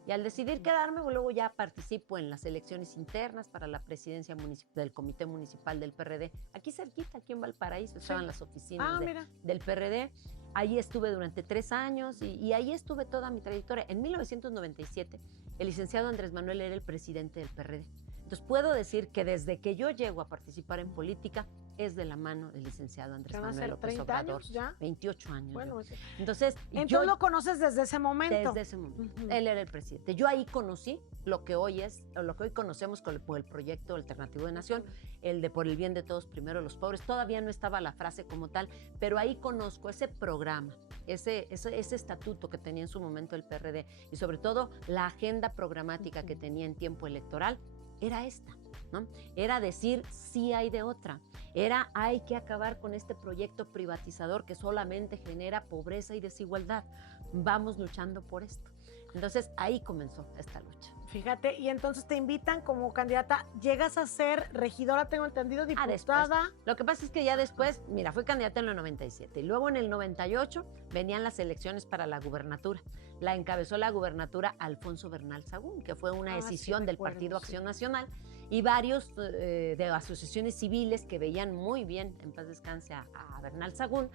Y al decidir quedarme, luego ya participo en las elecciones internas para la presidencia del Comité Municipal del PRD. Aquí cerquita, aquí en Valparaíso, estaban las oficinas mira. del PRD. Ahí estuve durante 3 años y ahí estuve toda mi trayectoria. En 1997, el licenciado Andrés Manuel era el presidente del PRD. Entonces puedo decir que desde que yo llego a participar en política es de la mano del licenciado Andrés ¿Van a Manuel ser López 30 Obrador. años ya? 28 años. Bueno, yo. Entonces entonces lo conoces desde ese momento. desde ese momento. Ujú. Él era el presidente. Yo ahí conocí lo que hoy conocemos por el proyecto alternativo de nación, el de por el bien de todos, primero los pobres. Todavía no estaba la frase como tal, pero ahí conozco ese programa ese estatuto que tenía en su momento el PRD y sobre todo la agenda programática que tenía en tiempo electoral era esta, ¿no? Era decir, sí hay de otra. Era, hay que acabar con este proyecto privatizador que solamente genera pobreza y desigualdad. Vamos luchando por esto. Entonces, ahí comenzó esta lucha. Fíjate, y entonces te invitan como candidata, llegas a ser regidora, tengo entendido, diputada. Después. Lo que pasa es que ya después, mira, fui candidata en el 97 y luego en el 98 venían las elecciones para la gubernatura. La encabezó la gubernatura Alfonso Bernal Sagún, que fue una decisión del Partido Acción Nacional, y varios de asociaciones civiles que veían muy bien, en paz descanse, a Bernal Sagún,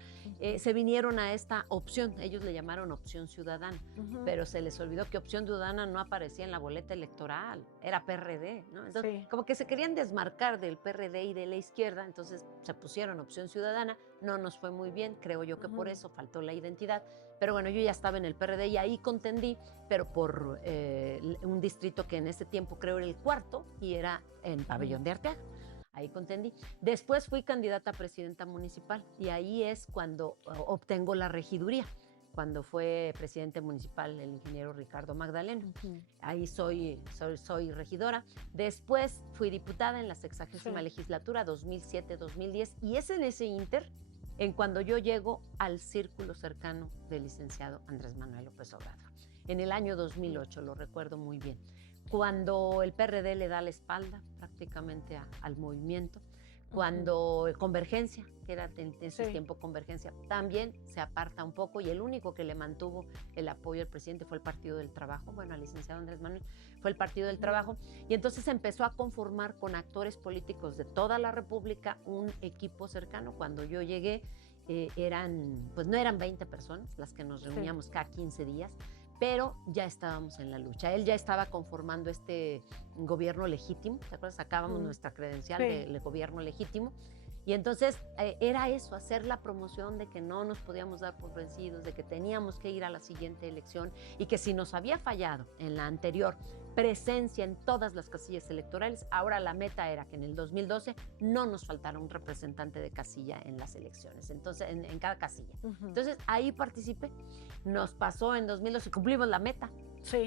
se vinieron a esta opción. Ellos le llamaron Opción Ciudadana, pero se les olvidó que Opción Ciudadana no aparecía en la boleta electoral, era PRD, ¿no? Entonces, como que se querían desmarcar del PRD y de la izquierda, entonces se pusieron Opción Ciudadana. No nos fue muy bien, creo yo que por eso faltó la identidad, pero bueno, yo ya estaba en el PRD y ahí contendí, pero por un distrito que en ese tiempo creo era el cuarto y era en Pabellón de Arteaga. Ahí contendí. Después fui candidata a presidenta municipal y ahí es cuando obtengo la regiduría, cuando fue presidente municipal el ingeniero Ricardo Magdaleno. Ahí soy regidora. Después fui diputada en la 60ª legislatura, 2007-2010, y es en ese inter en cuando yo llego al círculo cercano del licenciado Andrés Manuel López Obrador. En el año 2008, lo recuerdo muy bien, cuando el PRD le da la espalda prácticamente al movimiento, cuando Convergencia, que era en ese tiempo Convergencia, también se aparta un poco y el único que le mantuvo el apoyo al presidente fue el Partido del Trabajo, bueno, al licenciado Andrés Manuel, fue el Partido del Trabajo, y entonces empezó a conformar con actores políticos de toda la República un equipo cercano. Cuando yo llegué pues no eran 20 personas las que nos reuníamos cada 15 días, pero ya estábamos en la lucha. Él ya estaba conformando este gobierno legítimo, ¿te acuerdas? Sacábamos nuestra credencial de gobierno legítimo. Y entonces era eso, hacer la promoción de que no nos podíamos dar por vencidos, de que teníamos que ir a la siguiente elección y que si nos había fallado en la anterior presencia en todas las casillas electorales, ahora la meta era que en el 2012 no nos faltara un representante de casilla en las elecciones, entonces en cada casilla. Entonces ahí participé, nos pasó en 2012, cumplimos la meta,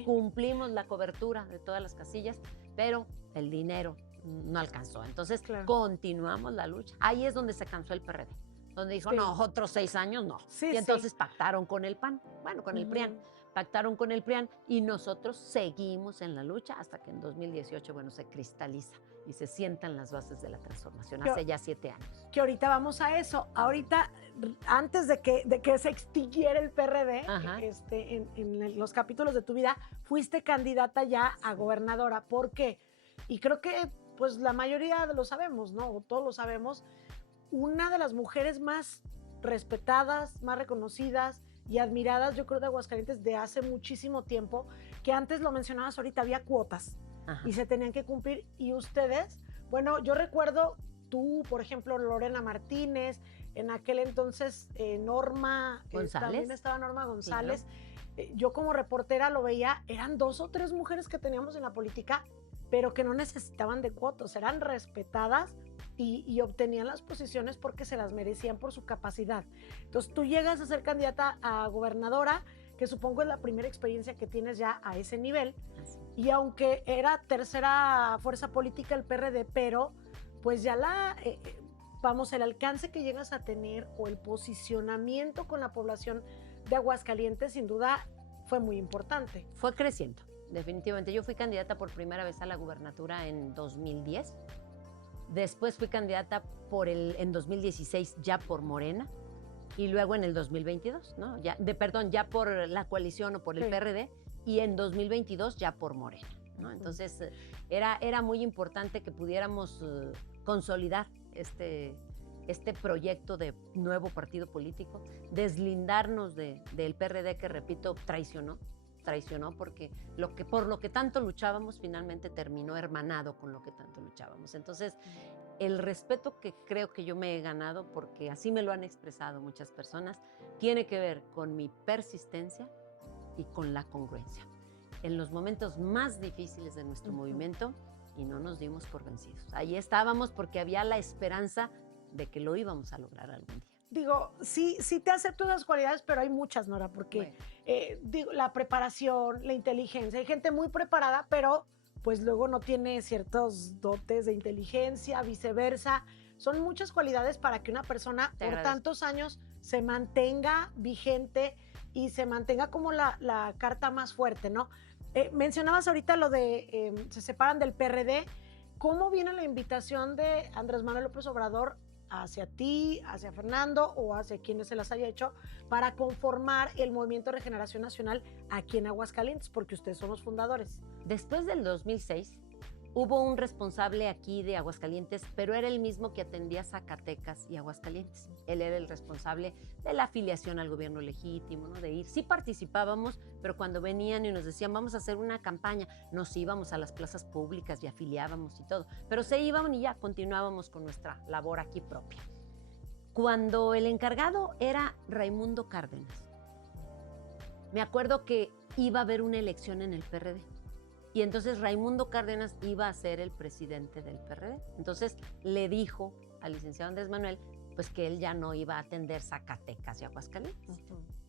cumplimos la cobertura de todas las casillas, pero el dinero no alcanzó. Entonces continuamos la lucha. Ahí es donde se cansó el PRD, donde dijo, no, otros 6 años no. Y entonces pactaron con el PAN, bueno, con el PRIAN. Pactaron con el PRIAN y nosotros seguimos en la lucha hasta que en 2018, bueno, se cristaliza y se sientan las bases de la transformación, hace ya 7 años. Que ahorita vamos a eso. Ahorita, antes de que se extinguiera el PRD, en los capítulos de tu vida, fuiste candidata ya a gobernadora. ¿Por qué? Y creo que pues la mayoría lo sabemos, ¿no? O todos lo sabemos. Una de las mujeres más respetadas, más reconocidas y admiradas, yo creo, de Aguascalientes de hace muchísimo tiempo, que antes lo mencionabas ahorita, había cuotas y se tenían que cumplir. Y ustedes, bueno, yo recuerdo tú, por ejemplo, Lorena Martínez, en aquel entonces Norma González, también estaba Norma González. Claro. Yo como reportera lo veía, eran 2 o 3 mujeres que teníamos en la política, pero que no necesitaban de cuotas, eran respetadas y obtenían las posiciones porque se las merecían por su capacidad. Entonces tú llegas a ser candidata a gobernadora, que supongo es la primera experiencia que tienes ya a ese nivel, y aunque era tercera fuerza política el PRD, pero pues ya el alcance que llegas a tener o el posicionamiento con la población de Aguascalientes sin duda fue muy importante. Fue creciendo. Definitivamente, yo fui candidata por primera vez a la gubernatura en 2010, después fui candidata en 2016 ya por Morena y luego en el 2022, ¿no? Ya por la coalición o por el PRD, y en 2022 ya por Morena, ¿no? Entonces era muy importante que pudiéramos consolidar este proyecto de nuevo partido político, deslindarnos del PRD que, repito, traicionó porque por lo que tanto luchábamos finalmente terminó hermanado con lo que tanto luchábamos. Entonces, el respeto que creo que yo me he ganado, porque así me lo han expresado muchas personas, tiene que ver con mi persistencia y con la congruencia. En los momentos más difíciles de nuestro movimiento, y no nos dimos por vencidos. Ahí estábamos porque había la esperanza de que lo íbamos a lograr algún día. digo, sí te acepto esas cualidades, pero hay muchas, Nora, porque digo, la preparación, la inteligencia, hay gente muy preparada, pero pues luego no tiene ciertos dotes de inteligencia, viceversa. Son muchas cualidades para que una persona por tantos años se mantenga vigente y se mantenga como la carta más fuerte, ¿no? Mencionabas ahorita lo de se separan del PRD. ¿Cómo viene la invitación de Andrés Manuel López Obrador hacia ti, hacia Fernando o hacia quienes se las haya hecho para conformar el Movimiento de Regeneración Nacional aquí en Aguascalientes? Porque ustedes son los fundadores. Después del 2006, hubo un responsable aquí de Aguascalientes, pero era el mismo que atendía Zacatecas y Aguascalientes. Él era el responsable de la afiliación al gobierno legítimo, ¿no? De ir. Sí participábamos, pero cuando venían y nos decían, vamos a hacer una campaña, nos íbamos a las plazas públicas y afiliábamos y todo. Pero se iban y ya continuábamos con nuestra labor aquí propia. Cuando el encargado era Raimundo Cárdenas, me acuerdo que iba a haber una elección en el PRD. Y entonces Raimundo Cárdenas iba a ser el presidente del PRD. Entonces le dijo al licenciado Andrés Manuel pues que él ya no iba a atender Zacatecas y Aguascalientes.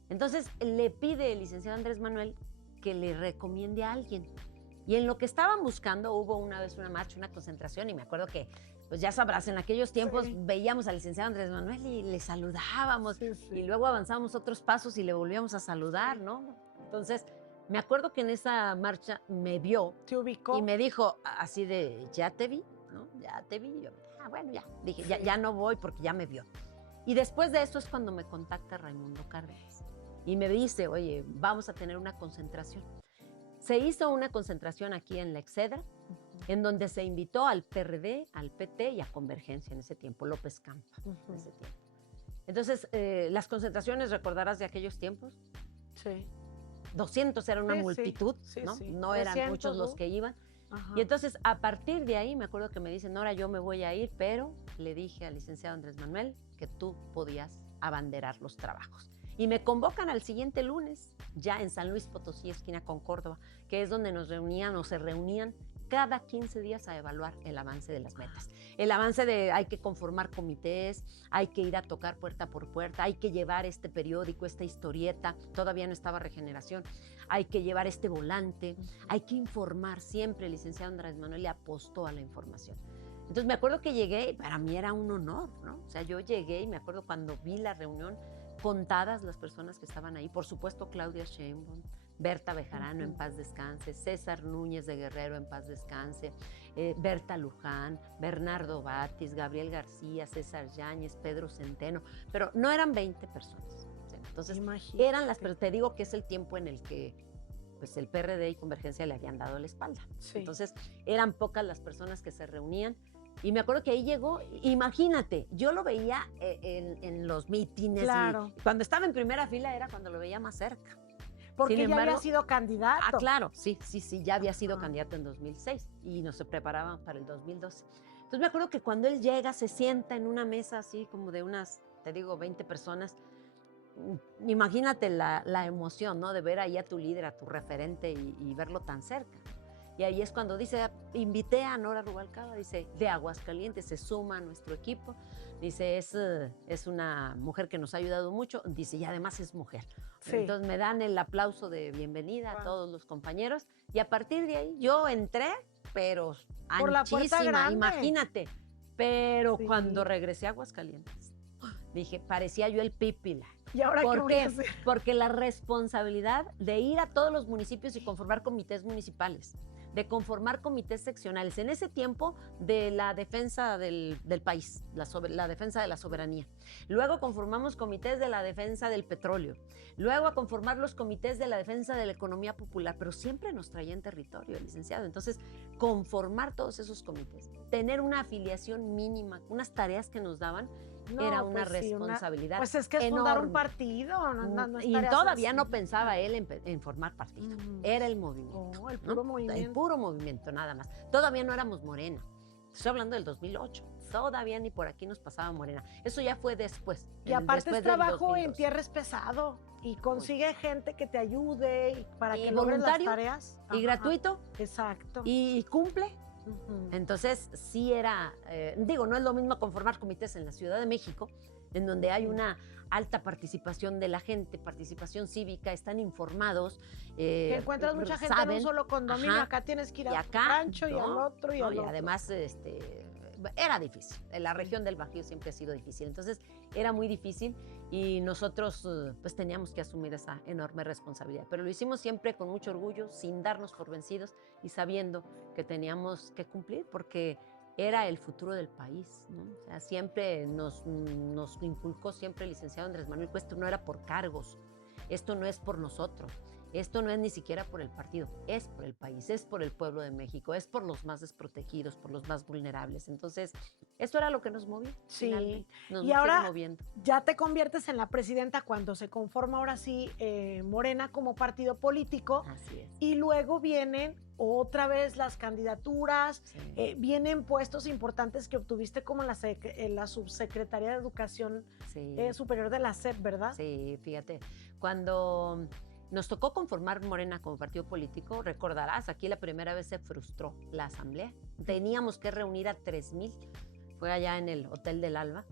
Entonces le pide el licenciado Andrés Manuel que le recomiende a alguien. Y en lo que estaban buscando hubo una vez una marcha, una concentración, y me acuerdo que, pues ya sabrás, en aquellos tiempos veíamos al licenciado Andrés Manuel y le saludábamos, y luego avanzábamos otros pasos y le volvíamos a saludar, ¿no? Entonces me acuerdo que en esa marcha me vio. ¿Te ubicó? Y me dijo así de, ya te vi, ¿no? Ya te vi. Y yo, bueno, ya. Dije, ya no voy porque ya me vio. Y después de eso es cuando me contacta Raimundo Cárdenas. Y me dice, oye, vamos a tener una concentración. Se hizo una concentración aquí en la Excedra, en donde se invitó al PRD, al PT y a Convergencia en ese tiempo, López Campa, en ese tiempo. Entonces, las concentraciones, ¿recordarás de aquellos tiempos? Sí. 200 era una multitud, ¿no? No eran muchos los que iban. Y entonces, a partir de ahí, me acuerdo que me dicen, Nora, yo me voy a ir, pero le dije al licenciado Andrés Manuel que tú podías abanderar los trabajos. Y me convocan al siguiente lunes, ya en San Luis Potosí, esquina con Córdoba, que es donde nos reunían o se reunían cada 15 días a evaluar el avance de las metas. El avance de hay que conformar comités, hay que ir a tocar puerta por puerta, hay que llevar este periódico, esta historieta, todavía no estaba Regeneración, hay que llevar este volante, hay que informar siempre. El licenciado Andrés Manuel le apostó a la información. Entonces me acuerdo que llegué y para mí era un honor, ¿no? O sea, yo llegué y me acuerdo cuando vi la reunión, contadas las personas que estaban ahí, por supuesto Claudia Sheinbaum, Berta Bejarano, en paz descanse, César Núñez de Guerrero, en paz descanse, Berta Luján, Bernardo Batis, Gabriel García, César Yáñez, Pedro Centeno, pero no eran 20 personas. ¿Sí? Entonces, eran las, pero te digo que es el tiempo en el que pues, el PRD y Convergencia le habían dado la espalda. Sí. Entonces, eran pocas las personas que se reunían. Y me acuerdo que ahí llegó, imagínate, yo lo veía en los mítines. Claro. Y cuando estaba en primera fila era cuando lo veía más cerca. Porque ya había sido candidato. Ah, claro, sí, ya había sido candidato en 2006 y nos se preparaban para el 2012. Entonces me acuerdo que cuando él llega, se sienta en una mesa así como de unas, te digo, 20 personas. Imagínate la emoción, ¿no? De ver ahí a tu líder, a tu referente y verlo tan cerca. Y ahí es cuando dice, invité a Nora Rubalcaba, dice, de Aguascalientes, se suma a nuestro equipo. Dice, es una mujer que nos ha ayudado mucho. Dice, y además es mujer. Sí. Entonces me dan el aplauso de bienvenida a todos los compañeros. Y a partir de ahí yo entré, pero por la puerta grande. Imagínate. Pero cuando regresé a Aguascalientes, dije, parecía yo el Pípila. ¿Y ahora ¿Por qué? Porque la responsabilidad de ir a todos los municipios y conformar comités municipales, de conformar comités seccionales, en ese tiempo de la defensa del país, la defensa de la soberanía. Luego conformamos comités de la defensa del petróleo. Luego a conformar los comités de la defensa de la economía popular, pero siempre nos traía en territorio el licenciado. Entonces, conformar todos esos comités, tener una afiliación mínima, unas tareas que nos daban, era una responsabilidad. Pues es que es fundar un partido. No y todavía no pensaba él en formar partido. Era el movimiento. El puro movimiento. El puro movimiento, nada más. Todavía no éramos Morena. Estoy hablando del 2008. Todavía ni por aquí nos pasaba Morena. Eso ya fue después. Y aparte es trabajo en tierra es pesado. Y consigue gente que te ayude para que logres las tareas. Y gratuito. Exacto. Y cumple. Entonces, sí era, no es lo mismo conformar comités en la Ciudad de México en donde hay una alta participación de la gente, participación cívica, están informados. Que encuentras mucha gente en un solo condominio, acá tienes que ir al rancho y al otro y al otro. Y además, era difícil. La región del Bajío siempre ha sido difícil. Entonces, era muy difícil y nosotros pues teníamos que asumir esa enorme responsabilidad. Pero lo hicimos siempre con mucho orgullo, sin darnos por vencidos y sabiendo que teníamos que cumplir porque era el futuro del país, ¿no? O sea, siempre nos inculcó siempre el licenciado Andrés Manuel, que esto no era por cargos, esto no es por nosotros, esto no es ni siquiera por el partido, es por el país, es por el pueblo de México, es por los más desprotegidos, por los más vulnerables. Entonces, eso era lo que nos movía. Sí, nos y ahora moviendo. Ya te conviertes en la presidenta cuando se conforma ahora sí Morena como partido político. Así es. Y luego vienen otra vez las candidaturas, Sí. Vienen puestos importantes que obtuviste como la subsecretaría de Educación Sí. Superior de la SEP, ¿verdad? Sí, fíjate, cuando nos tocó conformar Morena como partido político, recordarás, aquí la primera vez se frustró la asamblea. Teníamos que reunir a 3,000, fue allá en el Hotel del Alba,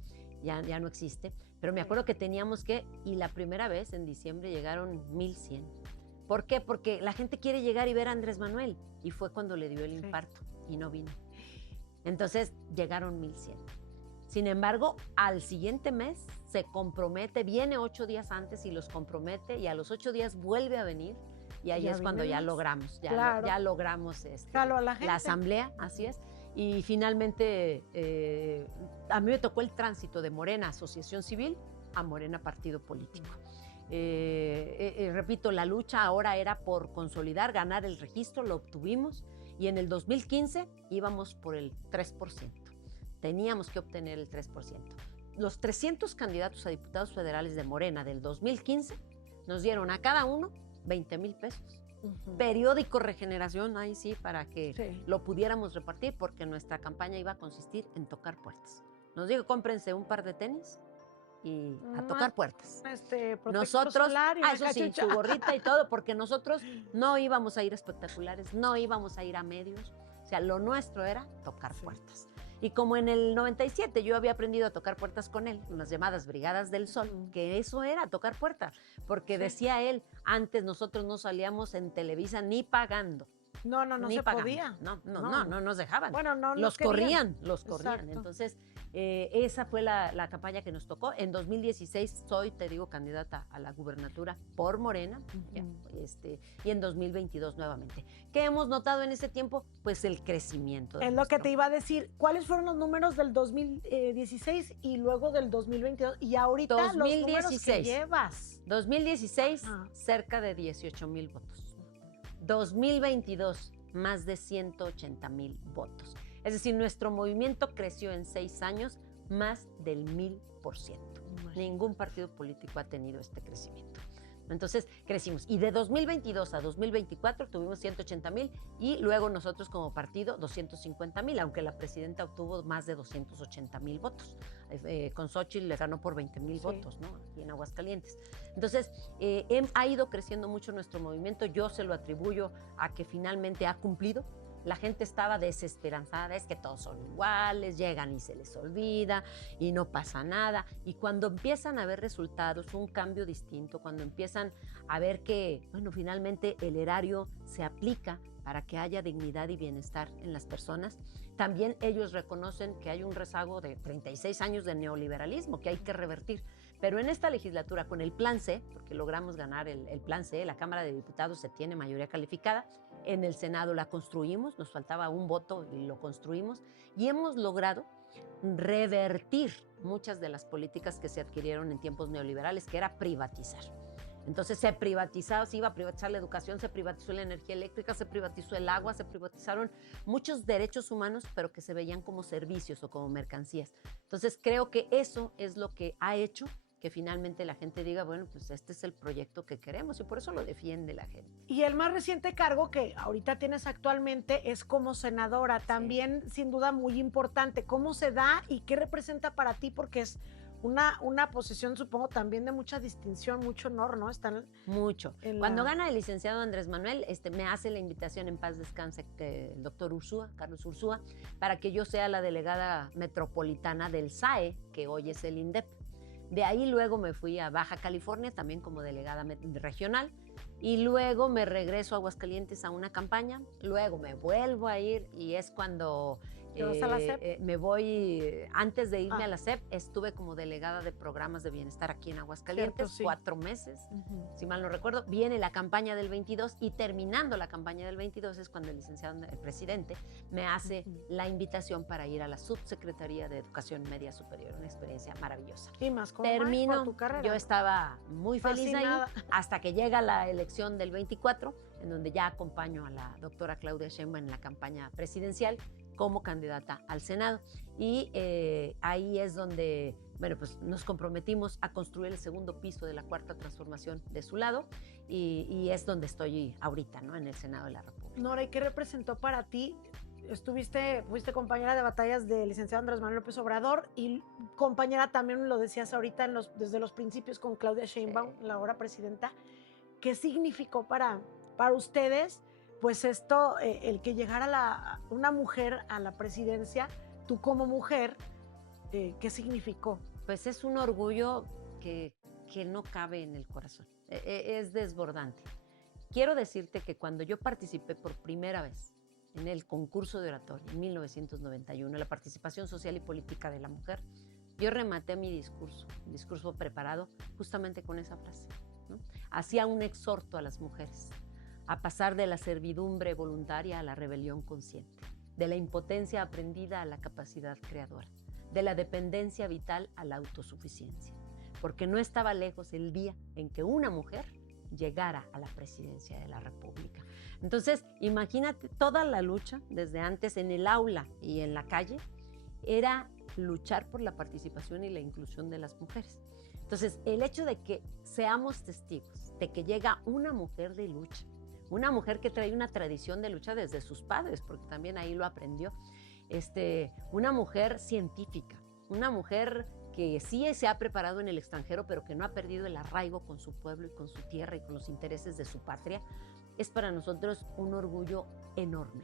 ya no existe, pero me acuerdo que teníamos que, y la primera vez en diciembre llegaron 1,100. ¿Por qué? Porque la gente quiere llegar y ver a Andrés Manuel, y fue cuando le dio el infarto y no vino. Entonces llegaron 1,100. Sin embargo, al siguiente mes se compromete, viene 8 días antes y los compromete, y a los 8 días vuelve a venir, y ahí es cuando ya logramos, ya logramos la asamblea, así es. Y finalmente a mí me tocó el tránsito de Morena Asociación Civil a Morena Partido Político. Repito, la lucha ahora era por consolidar, ganar el registro, lo obtuvimos, y en el 2015 íbamos por el 3%. Teníamos que obtener el 3%. Los 300 candidatos a diputados federales de Morena del 2015 nos dieron a cada uno 20,000 pesos. Periódico Regeneración, ahí sí, para que lo pudiéramos repartir, porque nuestra campaña iba a consistir en tocar puertas. Nos dijo, cómprense un par de tenis y a tocar puertas. Nosotros, solar y eso sí, su gorrita y todo, porque nosotros no íbamos a ir a espectaculares, no íbamos a ir a medios. O sea, lo nuestro era tocar puertas. Y como en el 97 yo había aprendido a tocar puertas con él, unas llamadas Brigadas del Sol, que eso era tocar puertas, porque decía él, antes nosotros no salíamos en Televisa ni pagando. No se podía. No nos dejaban. Bueno, los corrían. Exacto. Entonces, esa fue la campaña que nos tocó. En 2016 soy, te digo, candidata a la gubernatura por Morena, y en 2022 nuevamente. ¿Qué hemos notado en ese tiempo? Pues el crecimiento. Es lo que te iba a decir. ¿Cuáles fueron los números del 2016 y luego del 2022? Y ahorita 2016, los números que llevas. 2016, cerca de 18,000 votos. 2022, más de 180,000 votos. Es decir, nuestro movimiento creció en 6 años más del 1,000%. Ningún partido político ha tenido este crecimiento. Entonces, crecimos. Y de 2022 a 2024 tuvimos 180,000 y luego nosotros como partido 250,000, aunque la presidenta obtuvo más de 280,000 votos. Con Xóchitl le ganó por 20,000 votos, ¿no? Aquí en Aguascalientes. Entonces, ha ido creciendo mucho nuestro movimiento. Yo se lo atribuyo a que finalmente ha cumplido. La gente estaba desesperanzada, es que todos son iguales, llegan y se les olvida y no pasa nada. Y cuando empiezan a ver resultados, un cambio distinto, cuando empiezan a ver que, bueno, finalmente el erario se aplica para que haya dignidad y bienestar en las personas, también ellos reconocen que hay un rezago de 36 años de neoliberalismo que hay que revertir. Pero en esta legislatura, con el Plan C, porque logramos ganar el Plan C, la Cámara de Diputados se tiene mayoría calificada, en el Senado la construimos, nos faltaba un voto y lo construimos, y hemos logrado revertir muchas de las políticas que se adquirieron en tiempos neoliberales, que era privatizar. Entonces se privatizaba, se iba a privatizar la educación, se privatizó la energía eléctrica, se privatizó el agua, se privatizaron muchos derechos humanos, pero que se veían como servicios o como mercancías. Entonces creo que eso es lo que ha hecho que finalmente la gente diga, bueno, pues este es el proyecto que queremos, y por eso lo defiende la gente. Y el más reciente cargo que ahorita tienes actualmente es como senadora, también sin duda muy importante. ¿Cómo se da y qué representa para ti? Porque es una posición, supongo, también de mucha distinción, mucho honor, ¿no? Mucho. Cuando gana el licenciado Andrés Manuel, me hace la invitación, en paz descanse, el doctor Ursúa, Carlos Ursúa, para que yo sea la delegada metropolitana del SAE, que hoy es el INDEP. De ahí luego me fui a Baja California, también como delegada regional, y luego me regreso a Aguascalientes a una campaña, luego me vuelvo a ir y es cuando ¿Te vas a la SEP? me voy, antes de irme Ah. a la SEP, estuve como delegada de programas de bienestar aquí en Aguascalientes, Cierto, sí. 4 meses, si mal no recuerdo. Viene la campaña del 22 y terminando la campaña del 22 es cuando el licenciado, el presidente, me hace la invitación para ir a la Subsecretaría de Educación Media Superior, una experiencia maravillosa. Y más como Termino, por tu carrera. yo estaba muy feliz Fascinada. ahí, hasta que llega la elección del 24, en donde ya acompaño a la doctora Claudia Sheinbaum en la campaña presidencial como candidata al Senado. Y ahí es donde, bueno, pues nos comprometimos a construir el segundo piso de la Cuarta Transformación de su lado, y es donde estoy ahorita, ¿no? En el Senado de la República. Nora, ¿y qué representó para ti? Fuiste compañera de batallas del licenciado Andrés Manuel López Obrador y compañera también, lo decías ahorita, desde los principios con Claudia Sheinbaum, Sí. la ahora presidenta. ¿Qué significó para ustedes, pues esto, el que llegara una mujer a la presidencia, tú como mujer, qué significó? Pues es un orgullo que no cabe en el corazón, es desbordante. Quiero decirte que cuando yo participé por primera vez en el concurso de oratoria en 1991, la participación social y política de la mujer, yo rematé mi discurso preparado justamente con esa frase, ¿no? Hacía un exhorto a las mujeres a pasar de la servidumbre voluntaria a la rebelión consciente, de la impotencia aprendida a la capacidad creadora, de la dependencia vital a la autosuficiencia, porque no estaba lejos el día en que una mujer llegara a la presidencia de la República. Entonces, imagínate toda la lucha desde antes en el aula y en la calle, era luchar por la participación y la inclusión de las mujeres. Entonces, el hecho de que seamos testigos de que llega una mujer de lucha, una mujer que trae una tradición de lucha desde sus padres, porque también ahí lo aprendió, una mujer científica, una mujer que sí se ha preparado en el extranjero, pero que no ha perdido el arraigo con su pueblo y con su tierra y con los intereses de su patria, es para nosotros un orgullo enorme.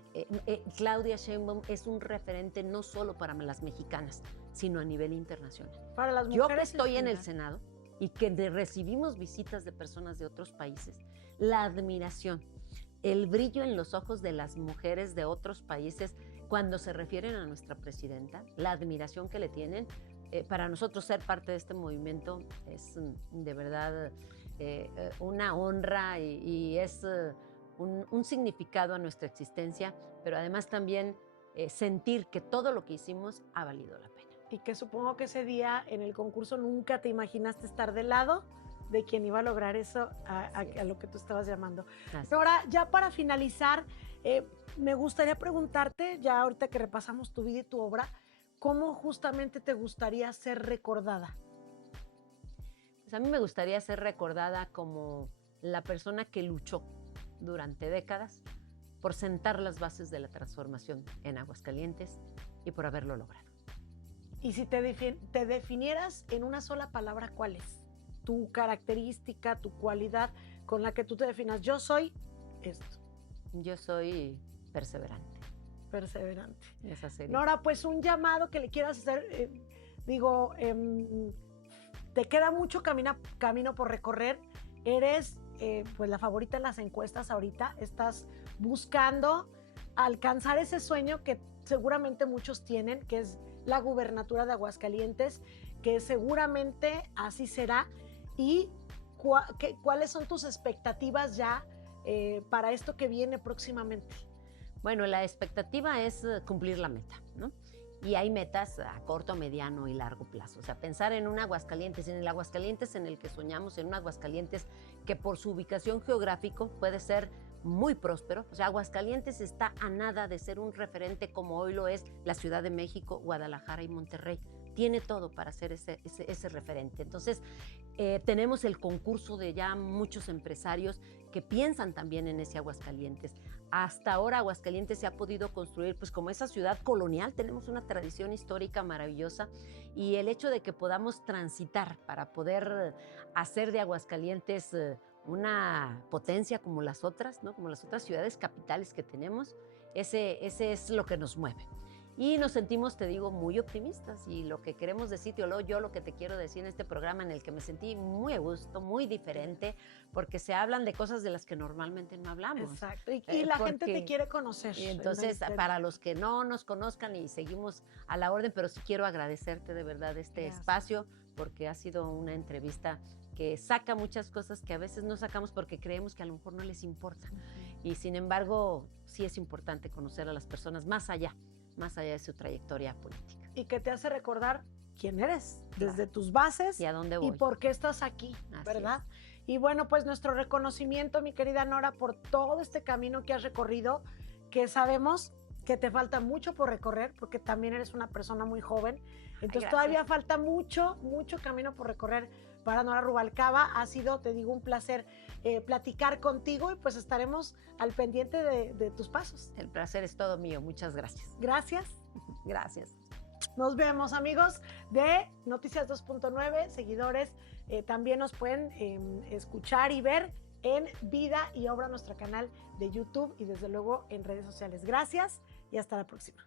Claudia Sheinbaum es un referente no solo para las mexicanas, sino a nivel internacional. Para las Yo que mujeres estoy en el Senado y que recibimos visitas de personas de otros países, la admiración, el brillo en los ojos de las mujeres de otros países cuando se refieren a nuestra presidenta, la admiración que le tienen, para nosotros ser parte de este movimiento es de verdad una honra y es un significado a nuestra existencia, pero además también sentir que todo lo que hicimos ha valido la pena. Y que supongo que ese día en el concurso nunca te imaginaste estar del lado de quien iba a lograr eso a lo que tú estabas llamando. Ahora, ya para finalizar, me gustaría preguntarte, ya ahorita que repasamos tu vida y tu obra, ¿cómo justamente te gustaría ser recordada? Pues a mí me gustaría ser recordada como la persona que luchó durante décadas por sentar las bases de la transformación en Aguascalientes y por haberlo logrado. Y si te definieras en una sola palabra, ¿cuál es? Tu característica, tu cualidad con la que tú te definas. Yo soy esto. Yo soy perseverante. Perseverante. Esa sería. Nora, pues un llamado que le quieras hacer, te queda mucho camino por recorrer. Eres pues la favorita en las encuestas ahorita. Estás buscando alcanzar ese sueño que seguramente muchos tienen, que es la gubernatura de Aguascalientes, que seguramente así será. ¿Y cuáles son tus expectativas ya para esto que viene próximamente? Bueno, la expectativa es cumplir la meta, ¿no? Y hay metas a corto, mediano y largo plazo. O sea, pensar en un Aguascalientes, en el Aguascalientes en el que soñamos, en un Aguascalientes que por su ubicación geográfico puede ser muy próspero. O sea, Aguascalientes está a nada de ser un referente como hoy lo es la Ciudad de México, Guadalajara y Monterrey. Tiene todo para ser ese referente. Entonces, tenemos el concurso de ya muchos empresarios que piensan también en ese Aguascalientes. Hasta ahora Aguascalientes se ha podido construir pues como esa ciudad colonial, tenemos una tradición histórica maravillosa y el hecho de que podamos transitar para poder hacer de Aguascalientes una potencia como las otras, ¿no? Como las otras ciudades capitales que tenemos, ese es lo que nos mueve. y nos sentimos, te digo, muy optimistas, y lo que queremos decir, yo lo que te quiero decir en este programa en el que me sentí muy a gusto, muy diferente, porque se hablan de cosas de las que normalmente no hablamos. Exacto, y la gente te quiere conocer. Y entonces, para los que no nos conozcan y seguimos a la orden, pero sí quiero agradecerte de verdad este espacio, porque ha sido una entrevista que saca muchas cosas que a veces no sacamos porque creemos que a lo mejor no les importa. Y sin embargo, sí es importante conocer a las personas más allá de su trayectoria política. Y que te hace recordar quién eres, desde tus bases y a dónde voy. Y por qué estás aquí, Así ¿verdad? es. Y bueno, pues nuestro reconocimiento, mi querida Nora, por todo este camino que has recorrido, que sabemos que te falta mucho por recorrer, porque también eres una persona muy joven. Entonces todavía falta mucho camino por recorrer para Nora Rubalcaba. Ha sido, te digo, un placer platicar contigo, y pues estaremos al pendiente de tus pasos. El placer es todo mío. Muchas gracias. Gracias. Gracias. Nos vemos, amigos de Noticias 2.9, seguidores. También nos pueden escuchar y ver en Vida y Obra, nuestro canal de YouTube, y desde luego en redes sociales. Gracias y hasta la próxima.